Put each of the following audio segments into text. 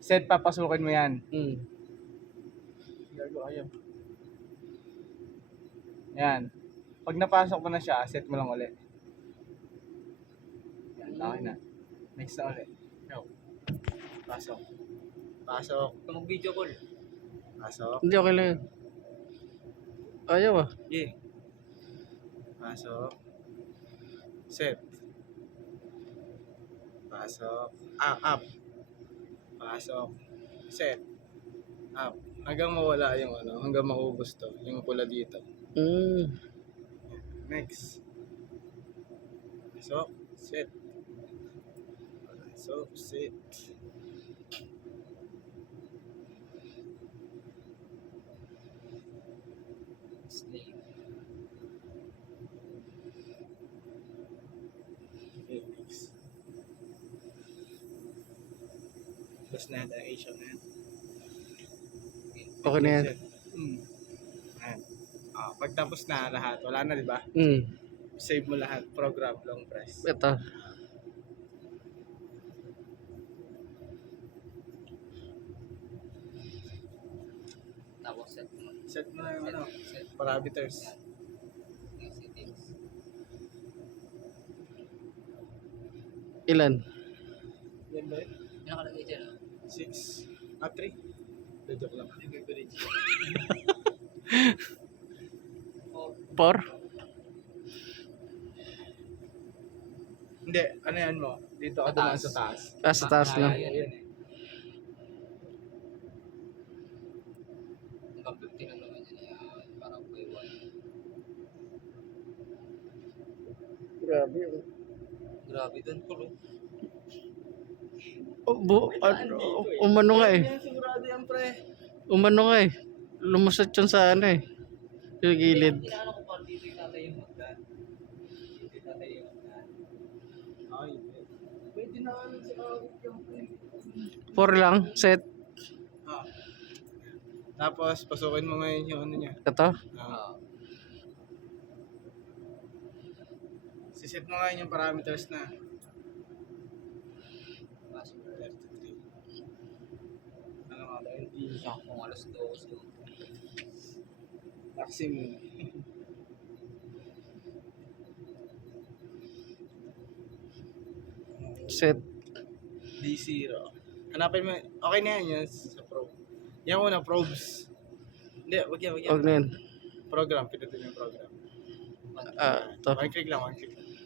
Set, papasukin mo yan. Gago kayo. Yan. Pag napasok mo na siya, set mo lang ulit. Yan, okay na. Next na ulit. No. Pasok. Pasok. Mag-video call. Pasok. Hindi, okay lang yun. Ayaw ah. Yeah. Pasok. Set. Pasok. Up. Pasok. Set. Up. Hanggang mawala yung ano, hanggang maubos to, yung pula dito. Next. Pasok. Set. Pasok. Set. Slave. Okay, next. Tapos na yan, Asian na yan. Okay na yan. Set. Ayan. Pagtapos na lahat, wala na, di ba? Save mo lahat, program, long press. Ito. Tapos set mo. Set mo na yung ano, Set. parameters. Yung settings. Ilan? Yan ba yun? Yung nakalagay dyan, 6. 3. Joke lang. Oh, 4? Hindi, ano yan mo? Dito ka dumaan sa taas. Sa taas na. Ayan eh. hanggang 50 lang naman yun. Parang by 1. Grabe yun. Grabe dun po. Umano nga eh. Yan, sigurado yan, pre. Umano nga eh. Lumusot yun sa ano eh. Yung gilid. Inaano ko pa dito yung tatay yung magdan. Dito yung tatay yung magdan. Ay, pwede na ano sa kawit yung pre. 4 lang. Set. Tapos, pasukin mo ngayon yung ano niya. Ito. Siset mo ngayon yung parameters na. Password. 33. Ano nga ba? Hindi. Kung alas 12. Maximum. Set. D0. Hanapin mo. Okay na yan yun sa probe. Yan una, probes. Hindi, wag yan. Huwag na yun. Program, pinutin yung program. Ito. One click lang.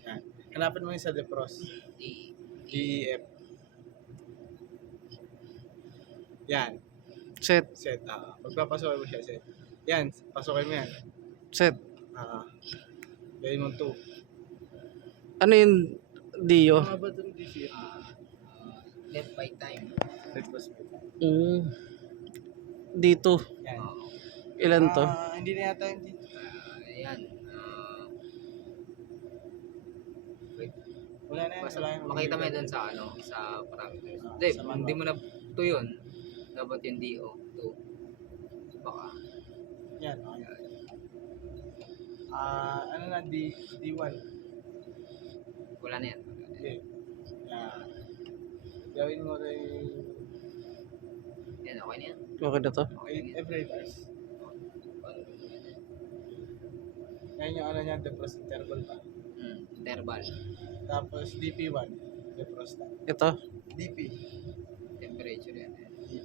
Yan. Hanapin mo yung sa defrost. DEF. Yan. Set. Set. Pagpapasukin mo siya, set. Yan, pasukin mo yan. Set. Gawin mo 2. Ano yung Dio? Ano ba ito D0? Left by time. Defrost. Dito. Yan. Ilan to? Hindi na yata yung D0. Ayan. Wala na yan. Wala yan. Makita mo yun dun sa ano, sa parameters. Ah, Hindi, sa manual. hindi mo na ito yun. Dapat yung DO. 2. Baka. Yan. Okay. Ano na, D1. Wala na yan. Okay. Yan. Gawin mo rin Yan, okay na yan. Okay na to? every hours. Yan yung ano niya, defrost interval pa. Interval. Tapos DP1, defrost na. Ito. DP. Temperature yan.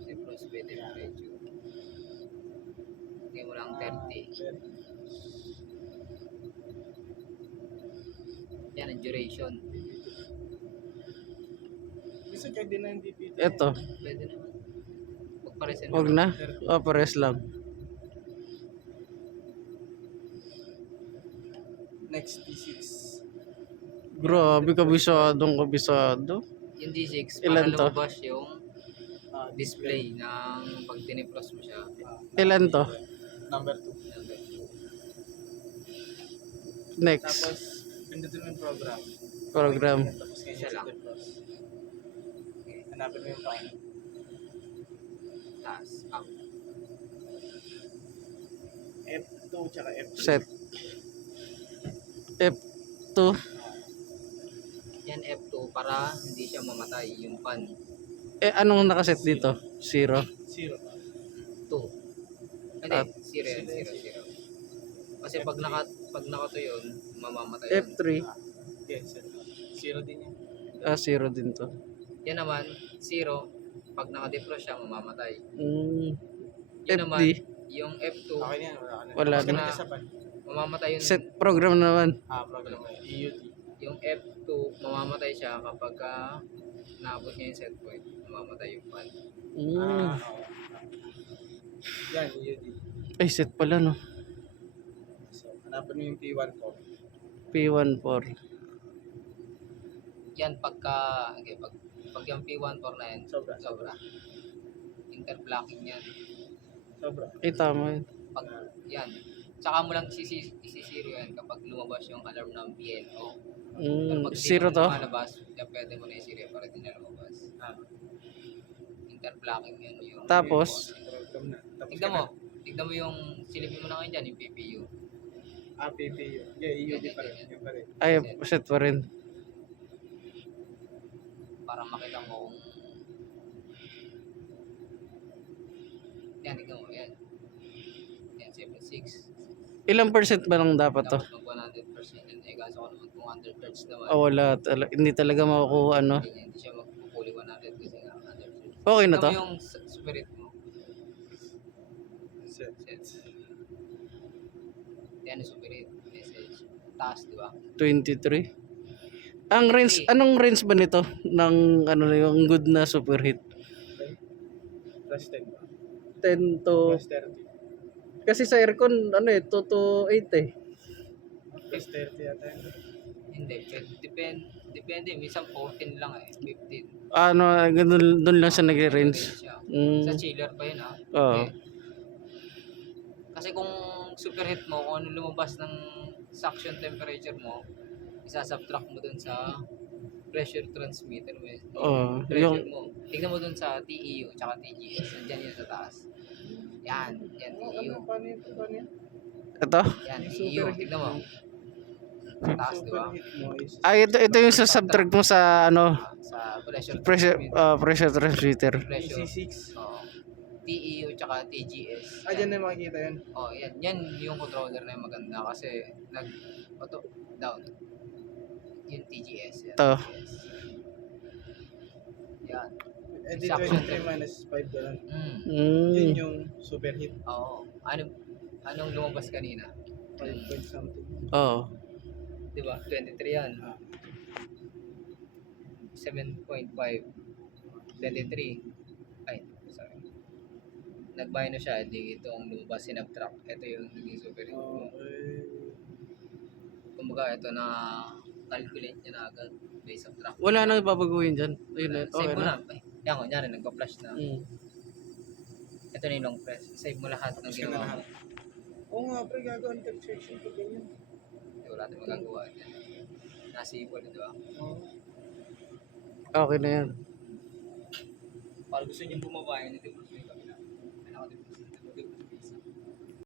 Defrost by temperature. Hindi mo lang 30. Yan ang duration. Gusto check din na yung DP. Ito. Pwede naman. Pagparesin Huwag na. Pares lang. Next D6. Grabe, kabisado. Yung D6, Ilan para to? lumabas yung display ng pag tinipros mo siya. Ilan to? Number 2. Next. Tapos, pindutin mo yung program. Program. Tapos ngayon Isa sa lang. defrost. Hanapin mo yung time. Taas, up. F2 tsaka F3. Set. F2. Yan F2 para hindi siya mamatay yung pan. Eh, anong nakaset dito? 0. 0. 2. Hindi, At- 0 yan, 0. Kasi pag nakato yun, mamamatay yun. F3. Yes, 0 din yan. 0 din to. Yan naman, 0. Pag naka-defrost siya, mamamatay. Mm, Yun naman, FD. yung F2, Okay na yan, wala ka na. Wala Tapos ka na. nagkasapan. mamamatay yun. Set program naman. Program mo yan. EUD. Yung F2, mamamatay siya kapag naabot niya yung set point. Mamamatay yung fan. Mm. Oo. Yan, EUD. Ay, set pala no. So, hanapin mo yung P1 ko. P14. Yan okay, pag yung P14 na yan, Sobra. interblocking yan. Sobra. Ay, tama yun. Pag yan, tsaka mo lang isisiro yan kapag lumabas yung alarm ng PNO. Pero pag 0 to? lumalabas, yan pwede mo na isiro yan para di na lumabas. Interblocking yan yung... Tapos? Program na. Tapos Tignan mo. Tignan mo yung silipin mo na ngayon dyan, yung PPU. PPU. Yeah, EUD pa rin. Yun pa rin. Ay, set pa rin. Para makita mo kung... Yan, tignan mo. Yan. Yan, 76. Ilang percent ba lang dapat to? Dapat mag 100% yun. Eh, kaso ko naman 200 hertz naman. Wala. Hindi talaga makukuha, ano. Hindi siya magpupuli 100 kasi nga 100 hertz. Okay na Tignan to? mo yung spirit mo. Set. Yan yung spirit. Message. Taas, di ba? 23. Ang range, anong range ba nito? Ng, ano, yung good na superhit? Plus 10 ba? 10 to... Plus 30. Kasi sa aircon, ano 2 to 8 eh. Plus 30 yata yun. Hindi. Depende. Minsan 14 lang eh. 15. Ano, doon lang siya nagre-range. Siya. Mm. Sa chiller pa yun ha. Oo. Okay. Kasi kung superheat mo, kung ano lumabas ng suction temperature mo, isasubtract mo dun sa pressure transmitter mo. Oo. Pressure Yung, mo. Tignan mo dun sa TEU tsaka TGS. Nandiyan yun sa taas. Yan TEU. Paano yun? ito? Yan, TEU. Tignan mo. Sa taas, di ba? Superheat mo is Ay, ito yung sa subtract mo sa, ano, Sa pressure pressure transmitter. Pressure. C6. Oo. TEU tsaka TGS. Dyan na makikita yun. Oh, yan yung controller na yung maganda kasi auto down. Yung TGS yan. Ito. TGS. Yan. Eh di Suction 23 minus 5 doon. Yun Mm. yung superheat. Oo. Anong lumabas kanina? 5 point something. Oo. 'Di ba? 23 yan. 7.5 23. Ay, sorry. Nag-buy na siya, di itong lumabas sinabtract. Ito yung naging super hit mo. Kumbaga, ito na calculate niya na agad. May subtract. Wala nang babaguhin dyan. Ayun na, Save okay mo na. na. Ay, yan ko, yan, nagpa-flash na. Mm. Ito na yung long press. Save mo lahat ng Tapos ka na ginawa lahat. mo. Oo nga, pre, gagawin ka section ko ganyan. Hindi, wala tayong magagawa. Nasa-equal, di ba? Okay na yan. Para gusto niyo bumaba, hindi ko